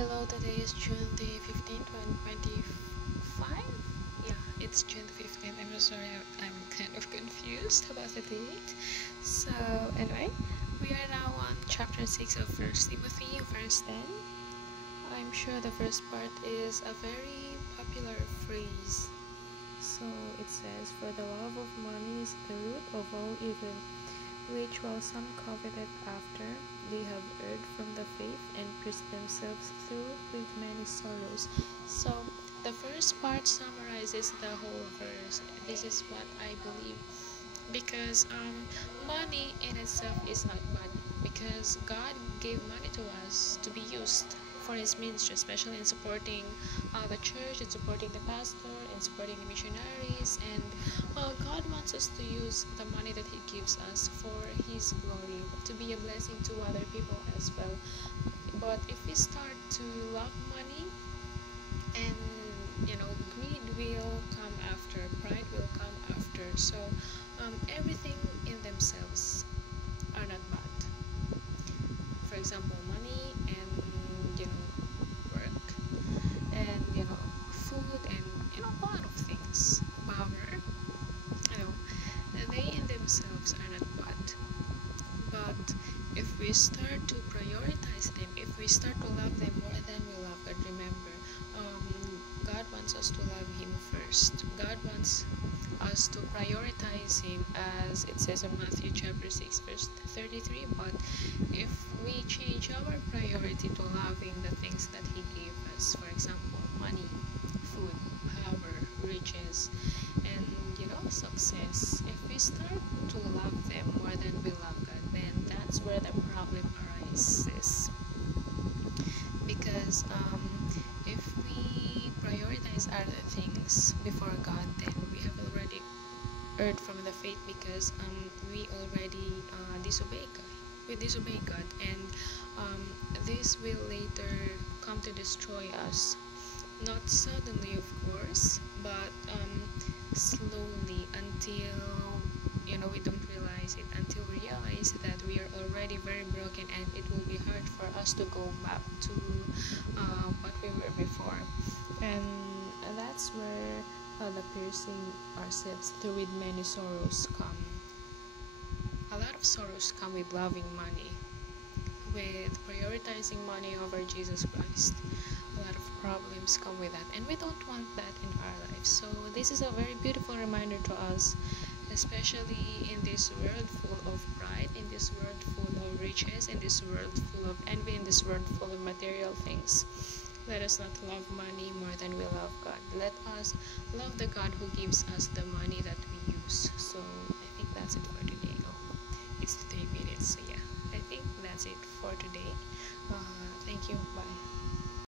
Hello, today is June the 15th, 2025. Yeah, it's June the 15th. I'm so sorry, I'm kind of confused about the date. So, anyway, we are now on chapter 6 of 1 Timothy, verse 10. I'm sure the first part is a very popular phrase. So, it says, "For the love of money is the root of all evil, which while some coveted after, they have erred from the faith and pierced themselves through with many sorrows." So the first part summarizes the whole verse. This is what I believe, because money in itself is not bad, because God gave money to us to be used for his ministry, especially in supporting the church, in supporting the pastor, in supporting the missionaries, and God wants us to use the money that he gives us for his glory, to be a blessing to other people as well. But if we start to love money, and greed will come after, pride will come after. So everything in themselves are not bad. For example, money and work and food and a lot of things, power, they in themselves are not bad. But if we start to prioritize them, if we start to love them more than we love God, remember, God wants us to love him first. God wants us to prioritize him, as it says in Matthew chapter 6 verse 33. But if we change our priority to loving the things that he gave us, for example, money, food, power, riches, and success, if we start to love them more than we love God, then that's where the problem arises. Because if we prioritize other things before God, then we have already erred from the faith, because we already disobey God. We disobey God, and this will later come to destroy us. Not suddenly, of course, but slowly, until we don't realize it, until we realize that we are already very broken, and it will be hard for us to go back to what we were before. And that's where the piercing ourselves through with many sorrows come. A lot of sorrows come with loving money, with prioritizing money over Jesus Christ. A lot of problems come with that, and we don't want that in our lives. So this is a very beautiful reminder to us, especially in this world full of pride, in this world full of riches, in this world full of envy, in this world full of material things. Let us not love money more than we love God. Let us love the God who gives us the money that we use. So I think that's it for today. Oh, it's 3 minutes, so yeah, I think that's it for today. Thank you. Bye.